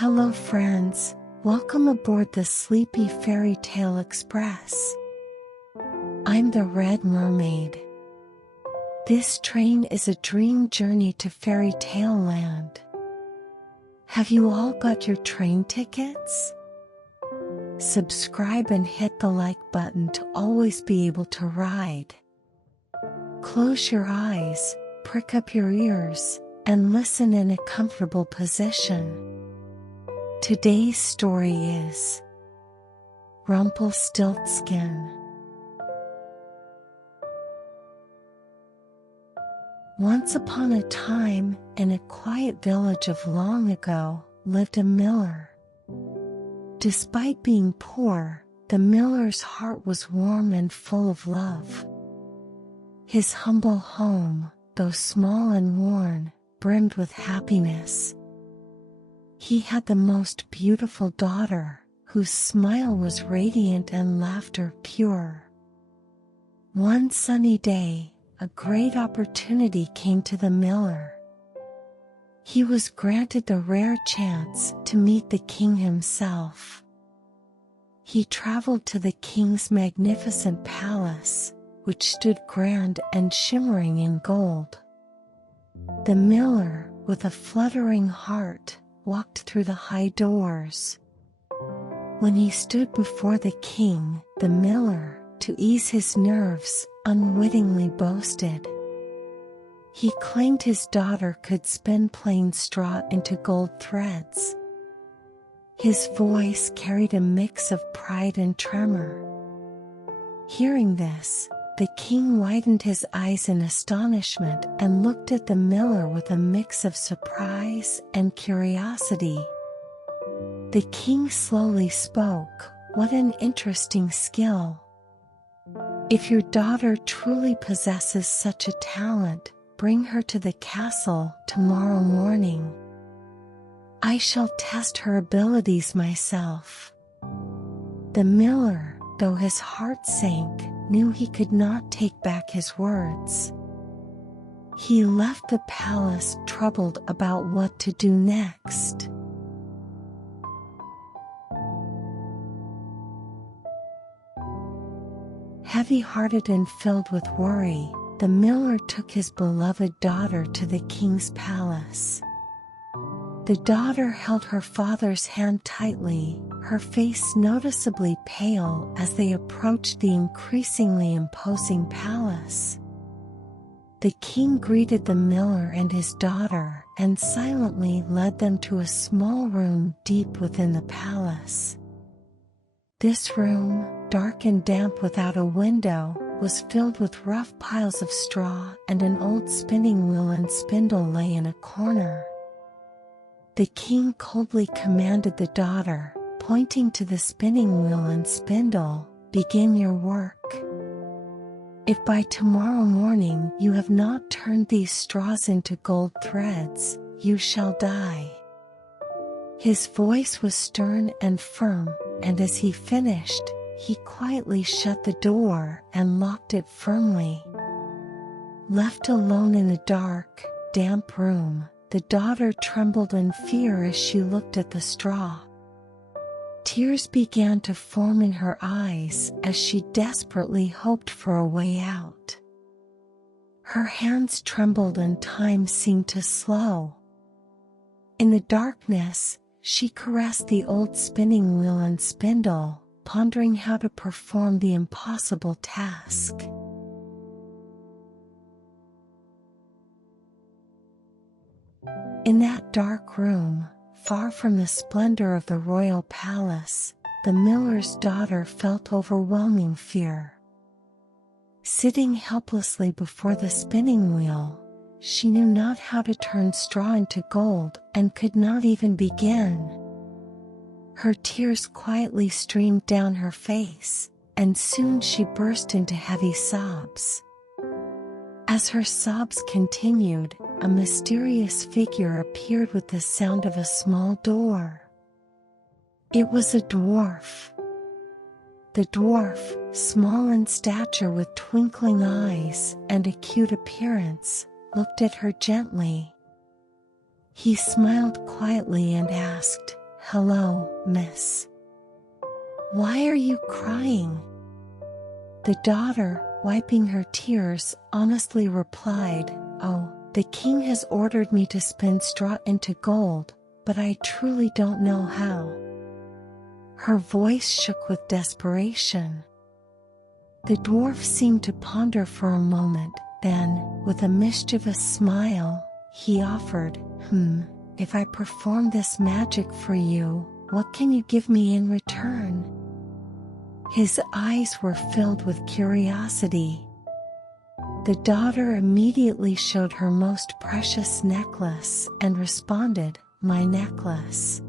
Hello friends, welcome aboard the Sleepy Fairy Tale Express. I'm the Red Mermaid. This train is a dream journey to fairy tale land. Have you all got your train tickets? Subscribe and hit the like button to always be able to ride. Close your eyes, prick up your ears, and listen in a comfortable position. Today's story is Rumpelstiltskin. Once upon a time, in a quiet village of long ago, lived a miller. Despite being poor, the miller's heart was warm and full of love. His humble home, though small and worn, brimmed with happiness. He had the most beautiful daughter, whose smile was radiant and laughter pure. One sunny day, a great opportunity came to the miller. He was granted the rare chance to meet the king himself. He traveled to the king's magnificent palace, which stood grand and shimmering in gold. The miller, with a fluttering heart, walked through the high doors. When he stood before the king, the miller, to ease his nerves, unwittingly boasted. He claimed his daughter could spin plain straw into gold threads. His voice carried a mix of pride and tremor. Hearing this, the king widened his eyes in astonishment and looked at the miller with a mix of surprise and curiosity. The king slowly spoke, "What an interesting skill. If your daughter truly possesses such a talent, bring her to the castle tomorrow morning. I shall test her abilities myself." The miller, though his heart sank, knew he could not take back his words. He left the palace troubled about what to do next. Heavy-hearted and filled with worry, the miller took his beloved daughter to the king's palace. The daughter held her father's hand tightly, her face noticeably pale as they approached the increasingly imposing palace. The king greeted the miller and his daughter and silently led them to a small room deep within the palace. This room, dark and damp without a window, was filled with rough piles of straw, and an old spinning wheel and spindle lay in a corner. The king coldly commanded the daughter, pointing to the spinning wheel and spindle, "Begin your work. If by tomorrow morning you have not turned these straws into gold threads, you shall die." His voice was stern and firm, and as he finished, he quietly shut the door and locked it firmly. Left alone in the dark, damp room, the daughter trembled in fear as she looked at the straw. Tears began to form in her eyes as she desperately hoped for a way out. Her hands trembled and time seemed to slow. In the darkness, she caressed the old spinning wheel and spindle, pondering how to perform the impossible task. In that dark room, far from the splendor of the royal palace, the miller's daughter felt overwhelming fear. Sitting helplessly before the spinning wheel, she knew not how to turn straw into gold and could not even begin. Her tears quietly streamed down her face, and soon she burst into heavy sobs. As her sobs continued, a mysterious figure appeared with the sound of a small door. It was a dwarf. The dwarf, small in stature with twinkling eyes and a cute appearance, looked at her gently. He smiled quietly and asked, "Hello, miss. Why are you crying?" The daughter, wiping her tears, honestly replied, "Oh, the king has ordered me to spin straw into gold, but I truly don't know how." Her voice shook with desperation. The dwarf seemed to ponder for a moment, then, with a mischievous smile, he offered, "If I perform this magic for you, what can you give me in return?" His eyes were filled with curiosity. The daughter immediately showed her most precious necklace and responded, "My necklace."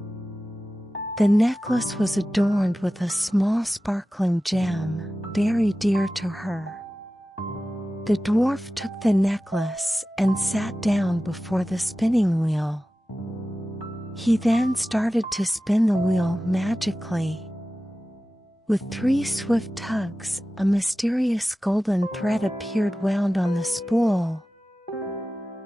The necklace was adorned with a small sparkling gem, very dear to her. The dwarf took the necklace and sat down before the spinning wheel. He then started to spin the wheel magically. With 3 swift tugs, a mysterious golden thread appeared wound on the spool.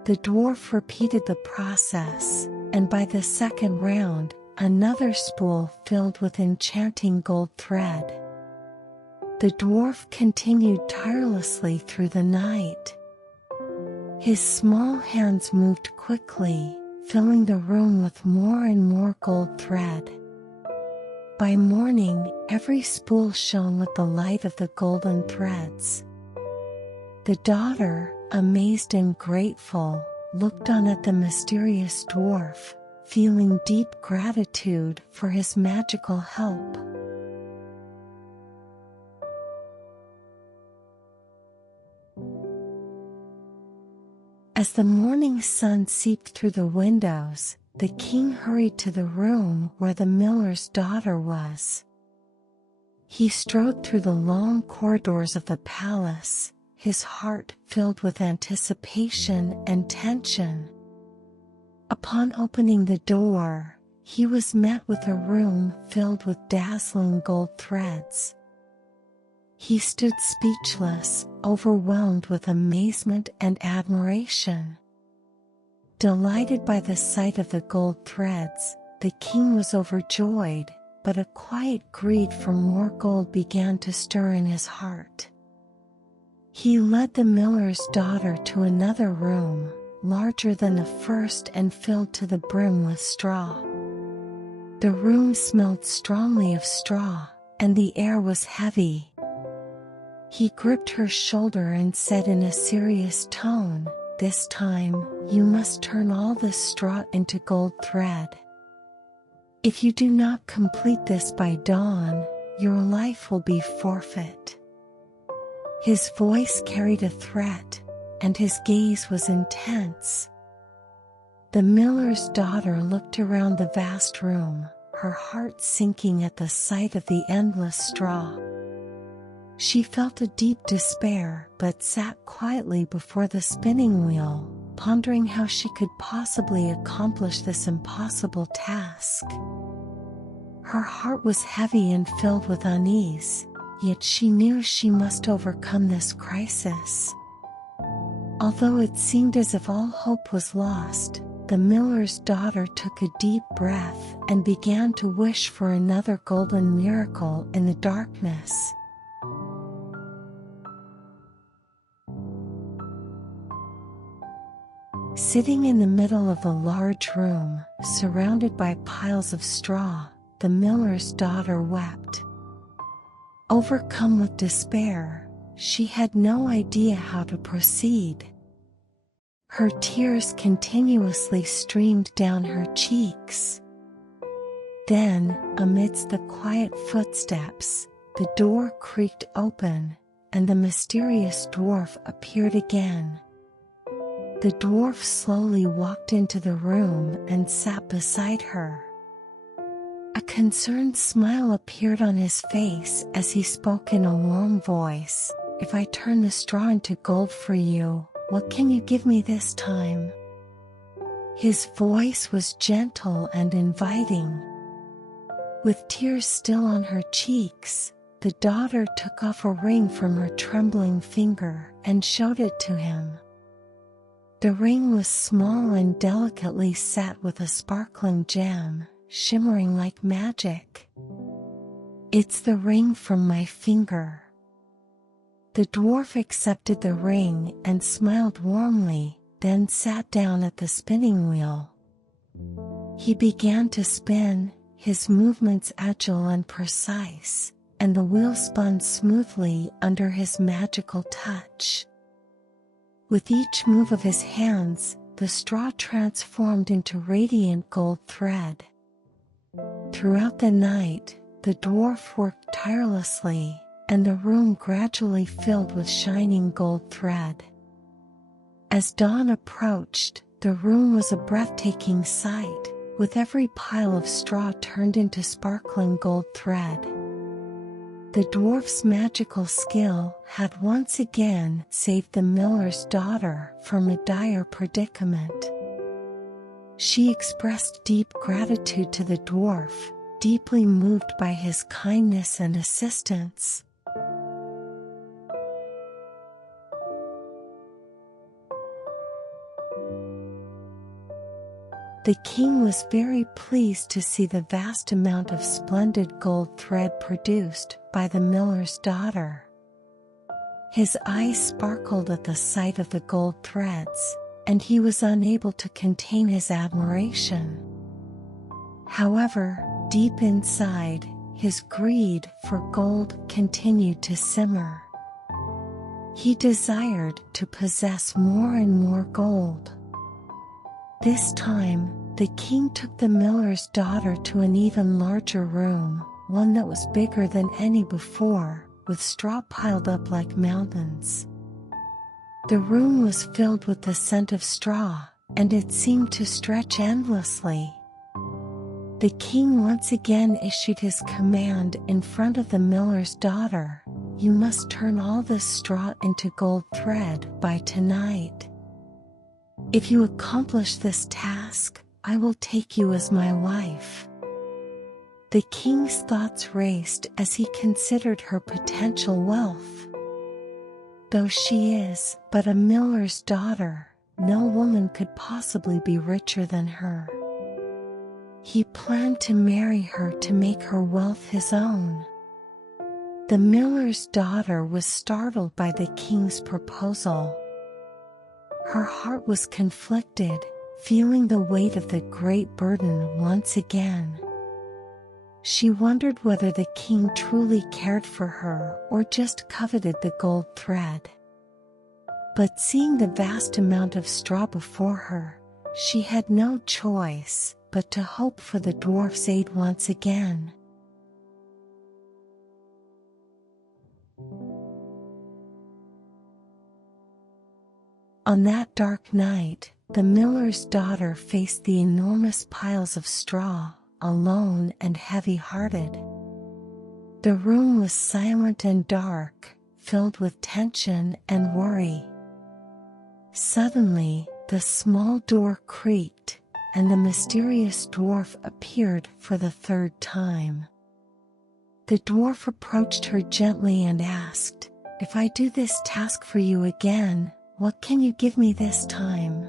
The dwarf repeated the process, and by the second round, another spool filled with enchanting gold thread. The dwarf continued tirelessly through the night. His small hands moved quickly, filling the room with more and more gold thread. By morning, every spool shone with the light of the golden threads. The daughter, amazed and grateful, looked on at the mysterious dwarf, feeling deep gratitude for his magical help. As the morning sun seeped through the windows, the king hurried to the room where the miller's daughter was. He strode through the long corridors of the palace, his heart filled with anticipation and tension. Upon opening the door, he was met with a room filled with dazzling gold threads. He stood speechless, overwhelmed with amazement and admiration. Delighted by the sight of the gold threads, the king was overjoyed, but a quiet greed for more gold began to stir in his heart. He led the miller's daughter to another room, larger than the first and filled to the brim with straw. The room smelled strongly of straw, and the air was heavy. He gripped her shoulder and said in a serious tone, "This time, you must turn all this straw into gold thread. If you do not complete this by dawn, your life will be forfeit." His voice carried a threat, and his gaze was intense. The miller's daughter looked around the vast room, her heart sinking at the sight of the endless straw. She felt a deep despair but sat quietly before the spinning wheel, pondering how she could possibly accomplish this impossible task. Her heart was heavy and filled with unease, yet she knew she must overcome this crisis. Although it seemed as if all hope was lost, the miller's daughter took a deep breath and began to wish for another golden miracle in the darkness. Sitting in the middle of the large room, surrounded by piles of straw, the miller's daughter wept. Overcome with despair, she had no idea how to proceed. Her tears continuously streamed down her cheeks. Then, amidst the quiet footsteps, the door creaked open, and the mysterious dwarf appeared again. The dwarf slowly walked into the room and sat beside her. A concerned smile appeared on his face as he spoke in a warm voice. "If I turn the straw into gold for you, what can you give me this time?" His voice was gentle and inviting. With tears still on her cheeks, the daughter took off a ring from her trembling finger and showed it to him. The ring was small and delicately set with a sparkling gem, shimmering like magic. "It's the ring from my finger." The dwarf accepted the ring and smiled warmly, then sat down at the spinning wheel. He began to spin, his movements agile and precise, and the wheel spun smoothly under his magical touch. With each move of his hands, the straw transformed into radiant gold thread. Throughout the night, the dwarf worked tirelessly, and the room gradually filled with shining gold thread. As dawn approached, the room was a breathtaking sight, with every pile of straw turned into sparkling gold thread. The dwarf's magical skill had once again saved the miller's daughter from a dire predicament. She expressed deep gratitude to the dwarf, deeply moved by his kindness and assistance. The king was very pleased to see the vast amount of splendid gold thread produced by the miller's daughter. His eyes sparkled at the sight of the gold threads, and he was unable to contain his admiration. However, deep inside, his greed for gold continued to simmer. He desired to possess more and more gold. This time, the king took the miller's daughter to an even larger room, one that was bigger than any before, with straw piled up like mountains. The room was filled with the scent of straw, and it seemed to stretch endlessly. The king once again issued his command in front of the miller's daughter: "You must turn all this straw into gold thread by tonight. If you accomplish this task, I will take you as my wife." The king's thoughts raced as he considered her potential wealth. Though she is but a miller's daughter, no woman could possibly be richer than her. He planned to marry her to make her wealth his own. The miller's daughter was startled by the king's proposal. Her heart was conflicted, feeling the weight of the great burden once again. She wondered whether the king truly cared for her or just coveted the gold thread. But seeing the vast amount of straw before her, she had no choice but to hope for the dwarf's aid once again. On that dark night, the miller's daughter faced the enormous piles of straw, alone and heavy-hearted. The room was silent and dark, filled with tension and worry. Suddenly, the small door creaked, and the mysterious dwarf appeared for the third time. The dwarf approached her gently and asked, "If I do this task for you again, what can you give me this time?"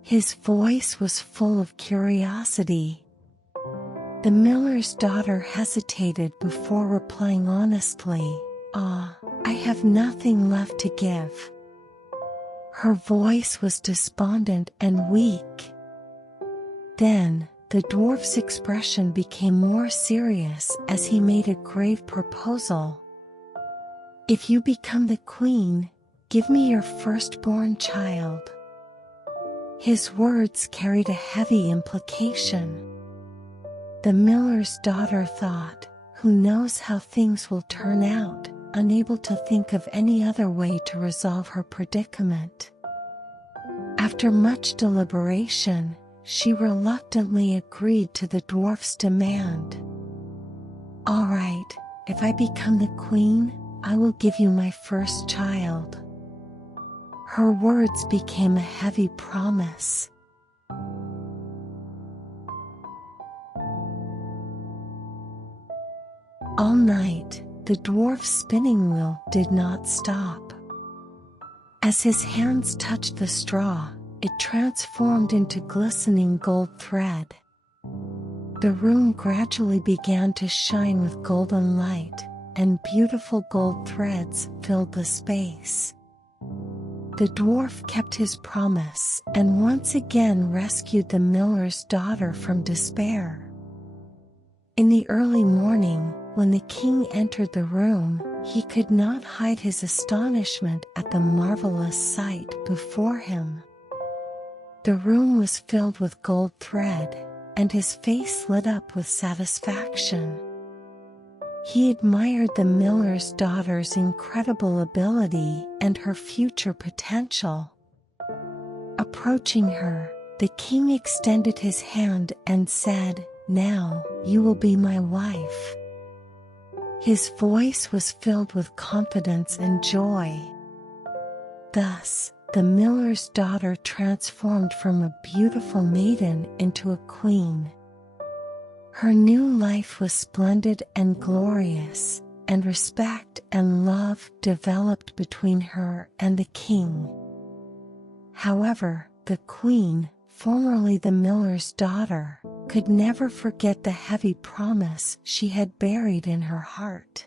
His voice was full of curiosity. The miller's daughter hesitated before replying honestly, "I have nothing left to give." Her voice was despondent and weak. Then, the dwarf's expression became more serious as he made a grave proposal. "If you become the queen, give me your firstborn child." His words carried a heavy implication. The miller's daughter thought, "Who knows how things will turn out," unable to think of any other way to resolve her predicament. After much deliberation, she reluctantly agreed to the dwarf's demand. "All right, if I become the queen, I will give you my first child." Her words became a heavy promise. All night, the dwarf's spinning wheel did not stop. As his hands touched the straw, it transformed into glistening gold thread. The room gradually began to shine with golden light, and beautiful gold threads filled the space. The dwarf kept his promise and once again rescued the miller's daughter from despair. In the early morning, when the king entered the room, he could not hide his astonishment at the marvelous sight before him. The room was filled with gold thread, and his face lit up with satisfaction. He admired the miller's daughter's incredible ability and her future potential. Approaching her, the king extended his hand and said, "Now, you will be my wife." His voice was filled with confidence and joy. Thus, the miller's daughter transformed from a beautiful maiden into a queen. Her new life was splendid and glorious, and respect and love developed between her and the king. However, the queen, formerly the miller's daughter, could never forget the heavy promise she had buried in her heart.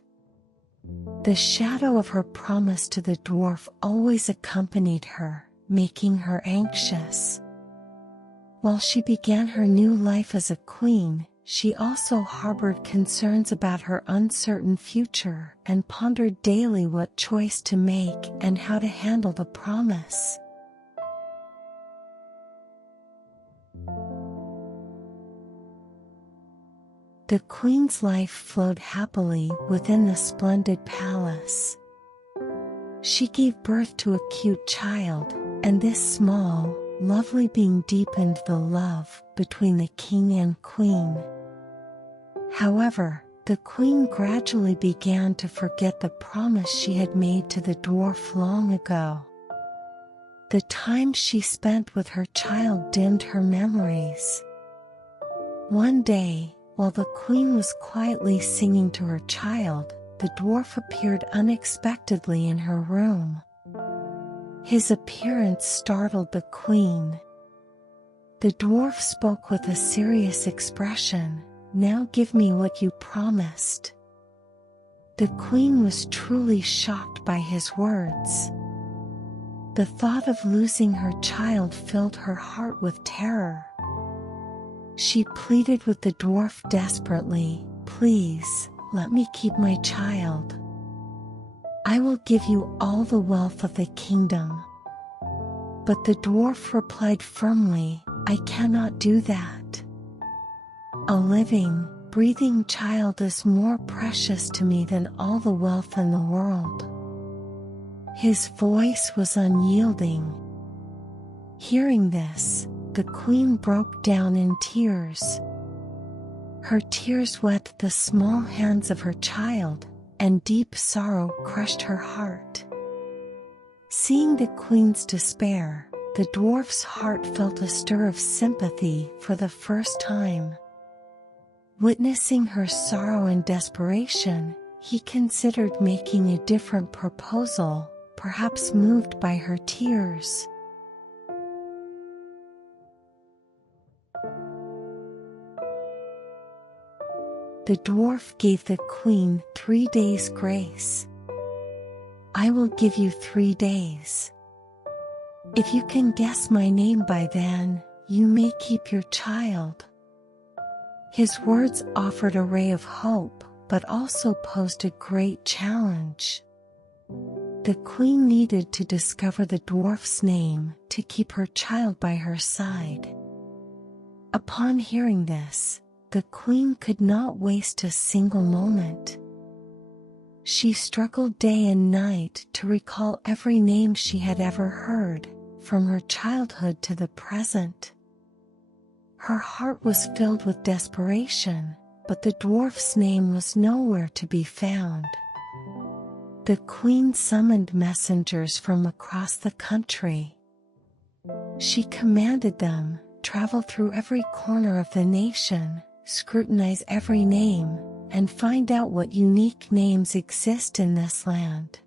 The shadow of her promise to the dwarf always accompanied her, making her anxious. While she began her new life as a queen, she also harbored concerns about her uncertain future and pondered daily what choice to make and how to handle the promise. The queen's life flowed happily within the splendid palace. She gave birth to a cute child, and this small, lovely being deepened the love between the king and queen. However, the queen gradually began to forget the promise she had made to the dwarf long ago. The time she spent with her child dimmed her memories. One day, while the queen was quietly singing to her child, the dwarf appeared unexpectedly in her room. His appearance startled the queen. The dwarf spoke with a serious expression, "Now give me what you promised." The queen was truly shocked by his words. The thought of losing her child filled her heart with terror. She pleaded with the dwarf desperately, "Please, let me keep my child. I will give you all the wealth of the kingdom." But the dwarf replied firmly, "I cannot do that. A living, breathing child is more precious to me than all the wealth in the world." His voice was unyielding. Hearing this, the queen broke down in tears. Her tears wet the small hands of her child, and deep sorrow crushed her heart. Seeing the queen's despair, the dwarf's heart felt a stir of sympathy for the first time. Witnessing her sorrow and desperation, he considered making a different proposal, perhaps moved by her tears. The dwarf gave the queen 3 days' grace. "I will give you 3 days. If you can guess my name by then, you may keep your child." His words offered a ray of hope, but also posed a great challenge. The queen needed to discover the dwarf's name to keep her child by her side. Upon hearing this, the queen could not waste a single moment. She struggled day and night to recall every name she had ever heard, from her childhood to the present. Her heart was filled with desperation, but the dwarf's name was nowhere to be found. The queen summoned messengers from across the country. She commanded them, "Travel through every corner of the nation, scrutinize every name, and find out what unique names exist in this land."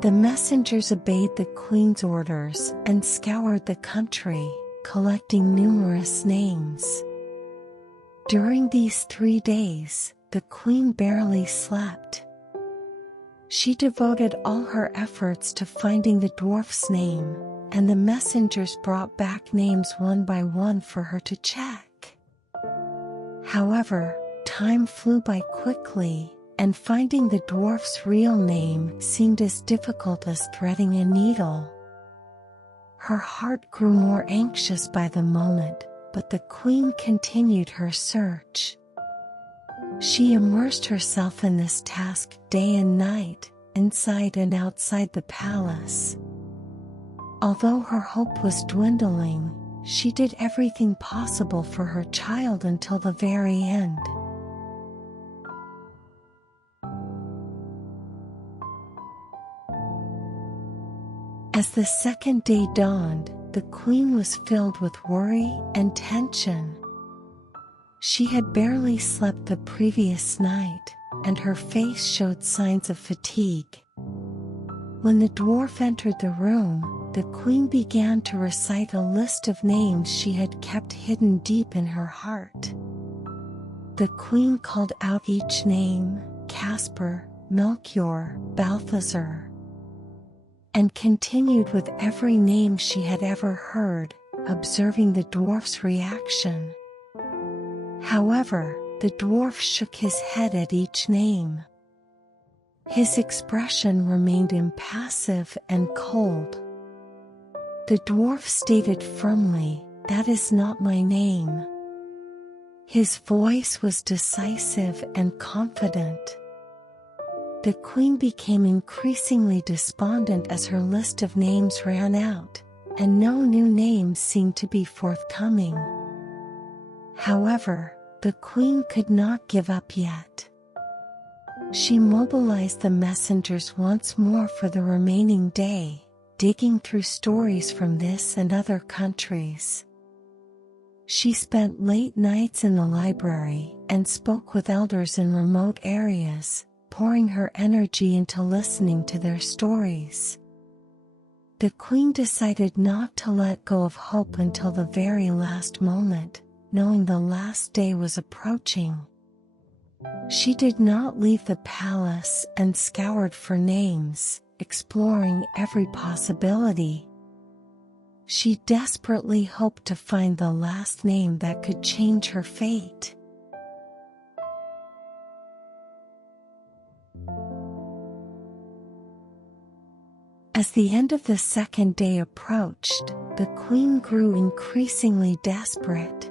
The messengers obeyed the queen's orders and scoured the country, collecting numerous names. During these 3 days, the queen barely slept. She devoted all her efforts to finding the dwarf's name, and the messengers brought back names one by one for her to check. However, time flew by quickly, and finding the dwarf's real name seemed as difficult as threading a needle. Her heart grew more anxious by the moment, but the queen continued her search. She immersed herself in this task day and night, inside and outside the palace. Although her hope was dwindling, she did everything possible for her child until the very end. As the second day dawned, the queen was filled with worry and tension. She had barely slept the previous night, and her face showed signs of fatigue. When the dwarf entered the room, the queen began to recite a list of names she had kept hidden deep in her heart. The queen called out each name: Casper, Melchior, Balthazar, and continued with every name she had ever heard, observing the dwarf's reaction. However, the dwarf shook his head at each name. His expression remained impassive and cold. The dwarf stated firmly, "That is not my name." His voice was decisive and confident. The queen became increasingly despondent as her list of names ran out, and no new names seemed to be forthcoming. However, the queen could not give up yet. She mobilized the messengers once more for the remaining day, digging through stories from this and other countries. She spent late nights in the library and spoke with elders in remote areas, pouring her energy into listening to their stories. The queen decided not to let go of hope until the very last moment, knowing the last day was approaching. She did not leave the palace and scoured for names, exploring every possibility. She desperately hoped to find the last name that could change her fate. As the end of the second day approached, the queen grew increasingly desperate.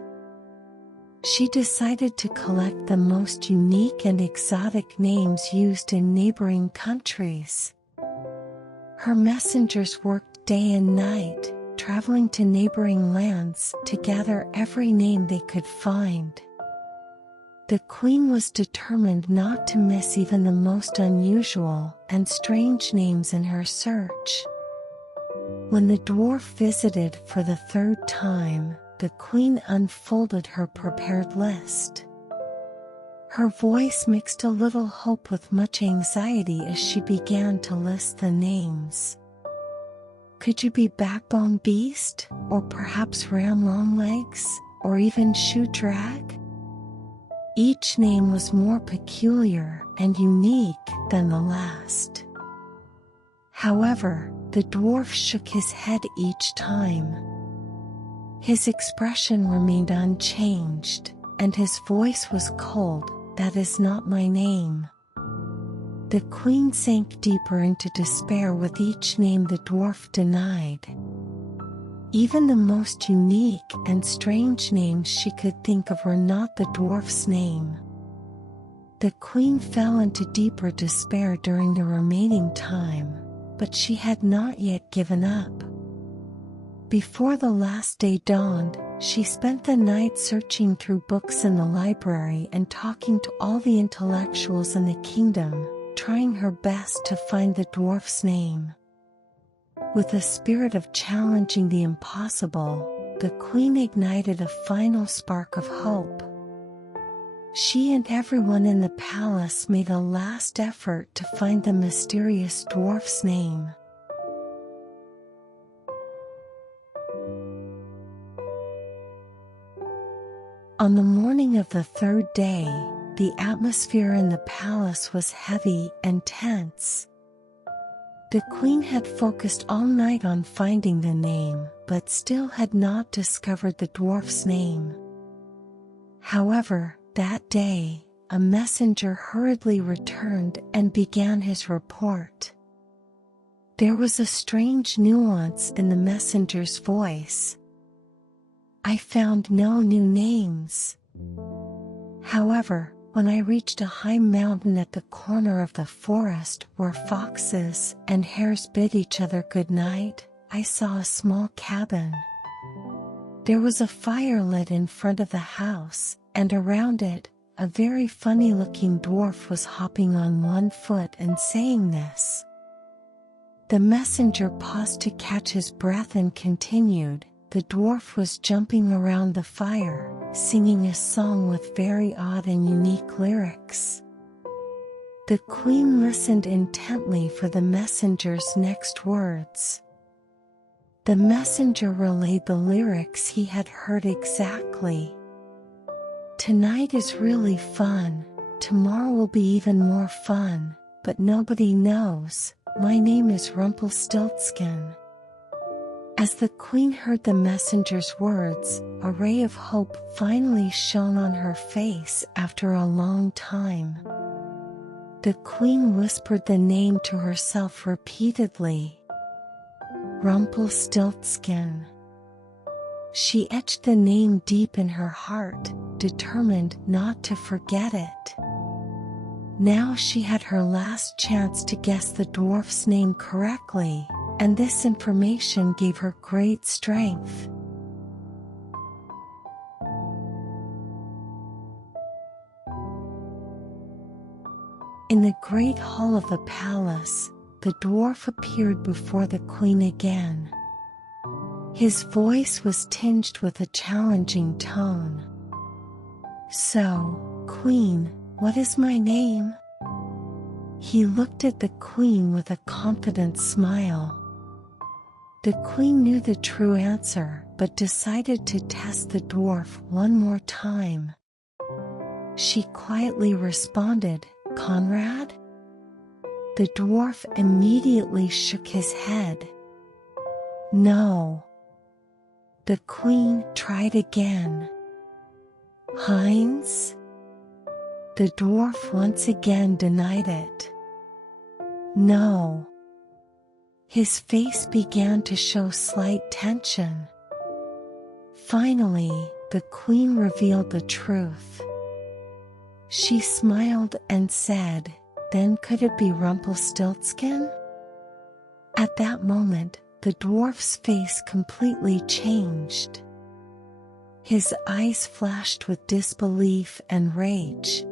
She decided to collect the most unique and exotic names used in neighboring countries. Her messengers worked day and night, traveling to neighboring lands to gather every name they could find. The queen was determined not to miss even the most unusual and strange names in her search. When the dwarf visited for the third time, the queen unfolded her prepared list. Her voice mixed a little hope with much anxiety as she began to list the names. Could you be Backbone Beast, or perhaps Ram Longlegs, or even Shoe Drag? Each name was more peculiar and unique than the last. However, the dwarf shook his head each time. His expression remained unchanged, and his voice was cold. "That is not my name." The queen sank deeper into despair with each name the dwarf denied. Even the most unique and strange names she could think of were not the dwarf's name. The queen fell into deeper despair during the remaining time, but she had not yet given up. Before the last day dawned, she spent the night searching through books in the library and talking to all the intellectuals in the kingdom, trying her best to find the dwarf's name. With a spirit of challenging the impossible, the queen ignited a final spark of hope. She and everyone in the palace made a last effort to find the mysterious dwarf's name. On the morning of the third day, the atmosphere in the palace was heavy and tense. The queen had focused all night on finding the name, but still had not discovered the dwarf's name. However, that day, a messenger hurriedly returned and began his report. There was a strange nuance in the messenger's voice. I found no new names. However, when I reached a high mountain at the corner of the forest where foxes and hares bid each other good night, I saw a small cabin. There was a fire lit in front of the house, and around it, a very funny-looking dwarf was hopping on one foot and saying this. The messenger paused to catch his breath and continued. The dwarf was jumping around the fire, singing a song with very odd and unique lyrics. The queen listened intently for the messenger's next words. The messenger relayed the lyrics he had heard exactly. Tonight is really fun, tomorrow will be even more fun, but nobody knows, my name is Rumpelstiltskin. As the queen heard the messenger's words, a ray of hope finally shone on her face after a long time. The queen whispered the name to herself repeatedly. Rumpelstiltskin. She etched the name deep in her heart, determined not to forget it. Now she had her last chance to guess the dwarf's name correctly, and this information gave her great strength. In the great hall of the palace, the dwarf appeared before the queen again. His voice was tinged with a challenging tone. So, queen, what is my name? He looked at the queen with a confident smile. The queen knew the true answer, but decided to test the dwarf one more time. She quietly responded, Conrad? The dwarf immediately shook his head. No. The queen tried again. Heinz? The dwarf once again denied it. No. His face began to show slight tension. Finally, the queen revealed the truth. She smiled and said, Then could it be Rumpelstiltskin? At that moment, the dwarf's face completely changed. His eyes flashed with disbelief and rage.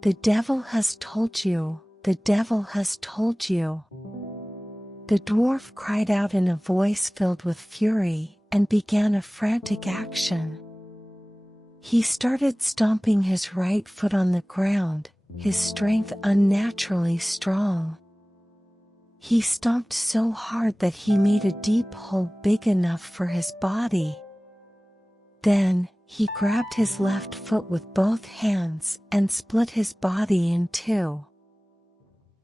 The devil has told you, the devil has told you. The dwarf cried out in a voice filled with fury and began a frantic action. He started stomping his right foot on the ground, his strength unnaturally strong. He stomped so hard that he made a deep hole big enough for his body. Then, he grabbed his left foot with both hands and split his body in two.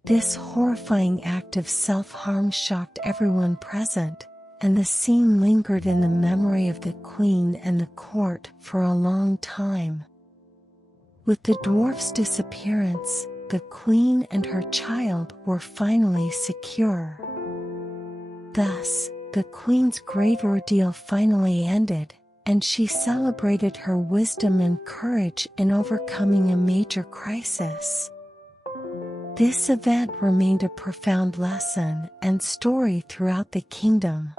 This horrifying act of self-harm shocked everyone present, and the scene lingered in the memory of the queen and the court for a long time. With the dwarf's disappearance, the queen and her child were finally secure. Thus, the queen's great ordeal finally ended, and she celebrated her wisdom and courage in overcoming a major crisis. This event remained a profound lesson and story throughout the kingdom.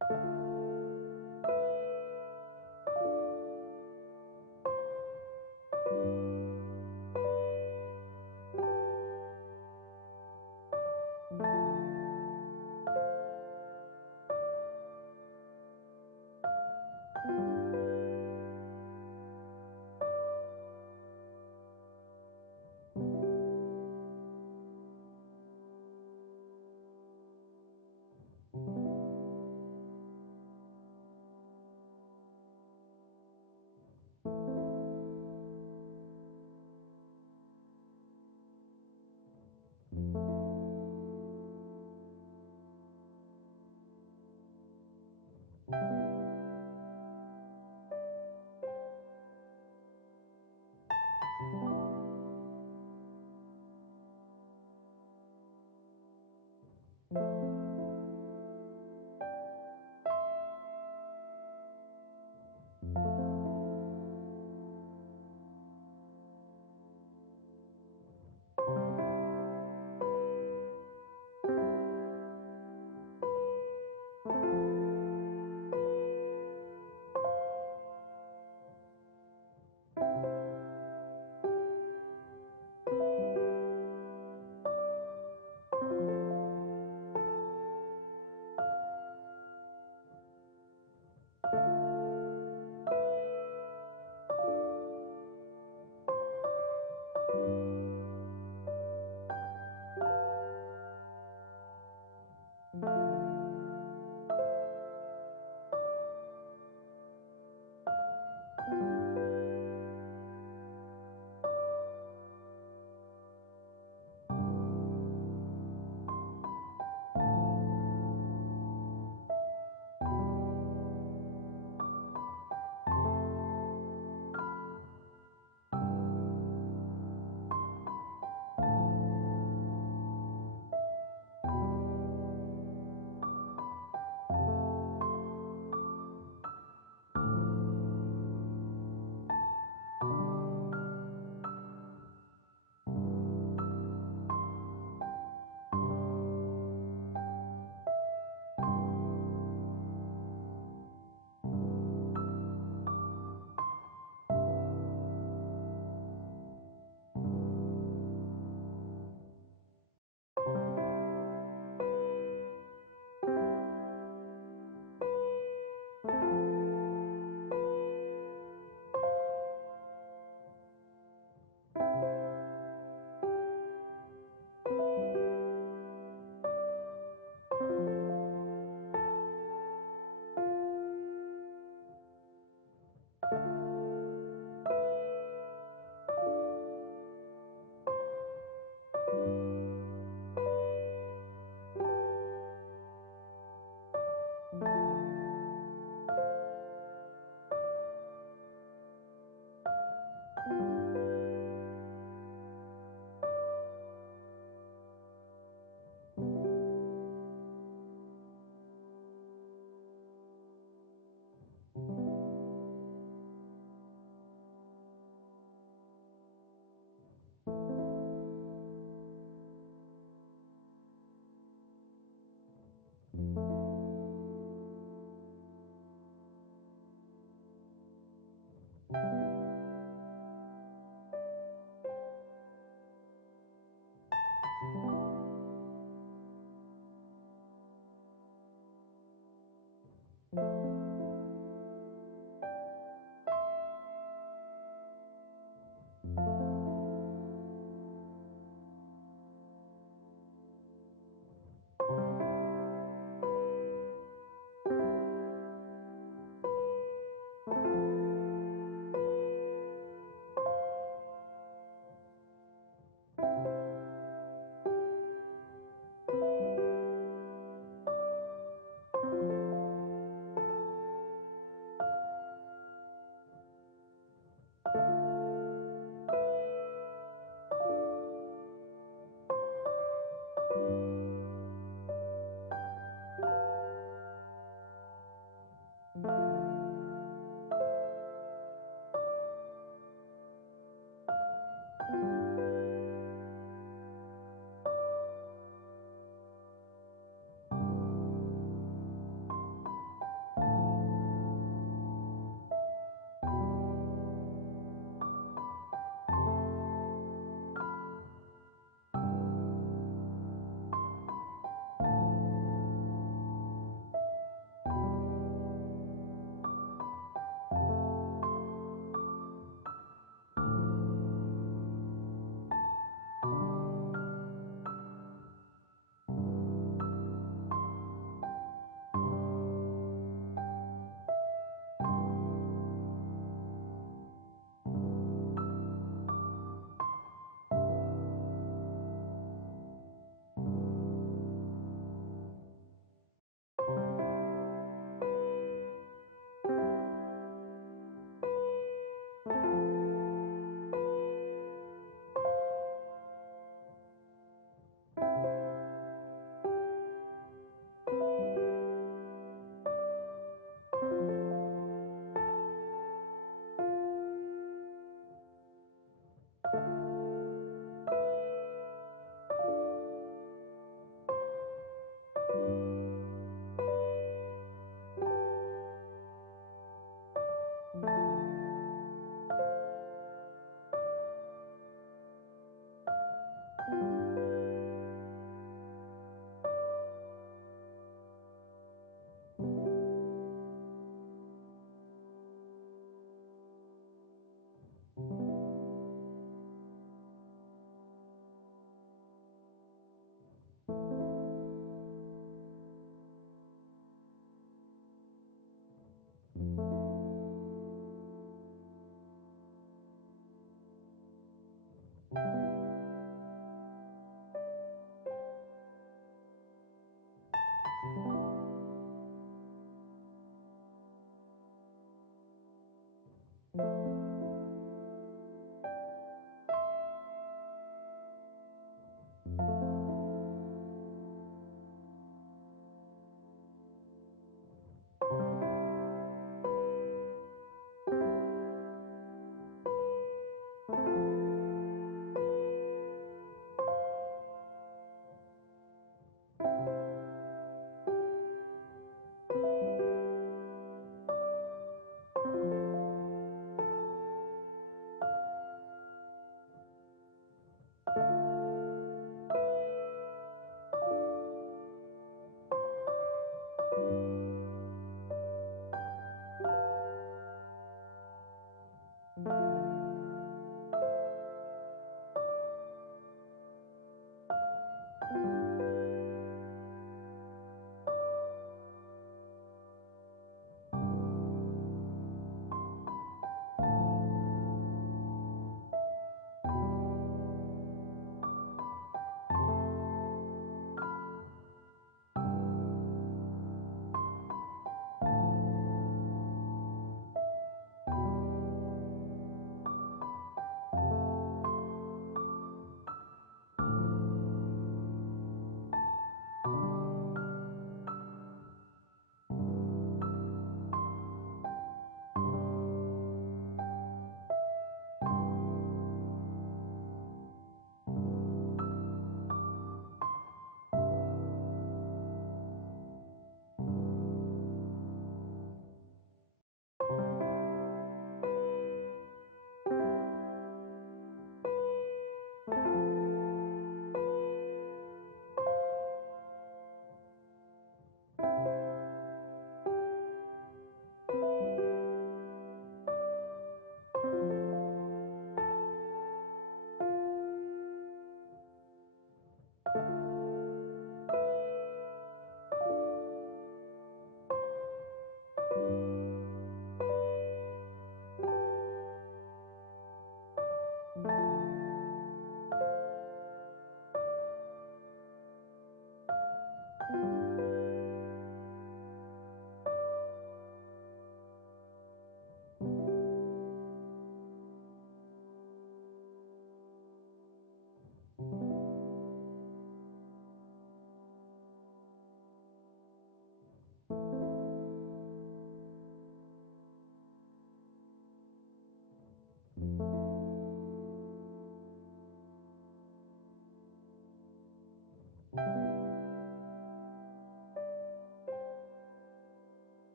you.